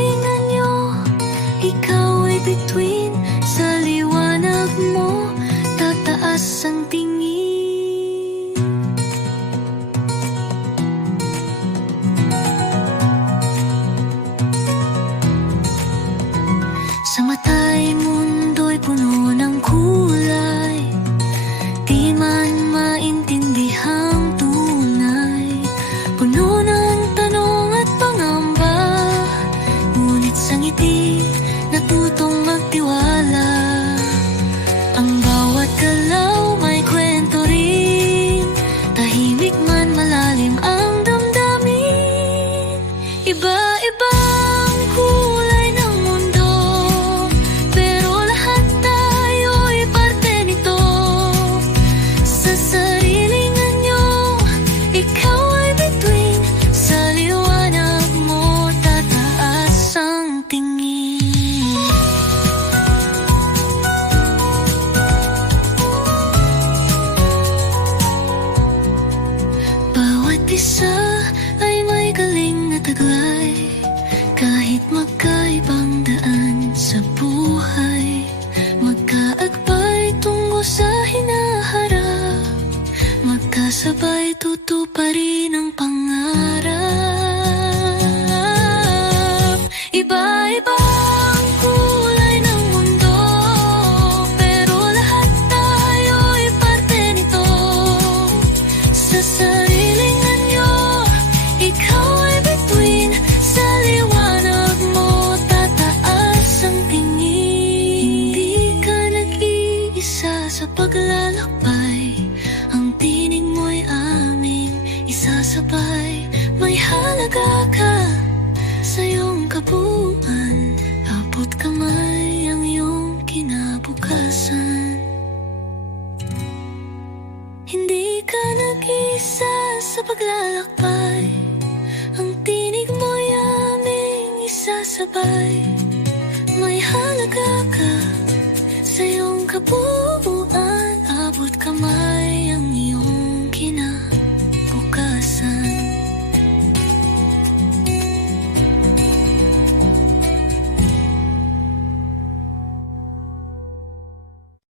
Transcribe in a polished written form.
silingan nyo, ikaw ay bituin. Sa liwanag mo, tataas ang tingin. Sa mata'y mundo'y puno ng kulay, di man maintindihang tunay. Puno ng tanong at pangamba, ngunit sa ngiti natutong magtiwala. Ang bawat galaw may kwento rin, tahimik man malalim ang damdamin. Iba-ibang kulay ng mundo, pero lahat tayo'y parte nito. Sa sariling anyo, ikaw ay bituin. Sa liwanag mo, tataas ang tingin. Bawat isa ay may galing na taglay, kahit magkaibang daan sa buhay. Magkaagpay tungo sa hinaharap, magkasabay tutuparin ang pangarap. Iba-ibang kulay ng mundo, pero lahat tayo'y parte nito. Sa sariling anyo, ikaw ay bituin. Sa liwanag mo, tataas ang tingin. Hindi ka nag-iisa sa paglalakbay, ang tinig mo'y aming isasabay. May halaga ka sa iyong kabuuan, abot kamay ang iyong kinabukasan. Hindi ka nag-isa sa paglalakbay, ang tinig mo'y aming isasabay. May halaga ka sa iyong kabuuan,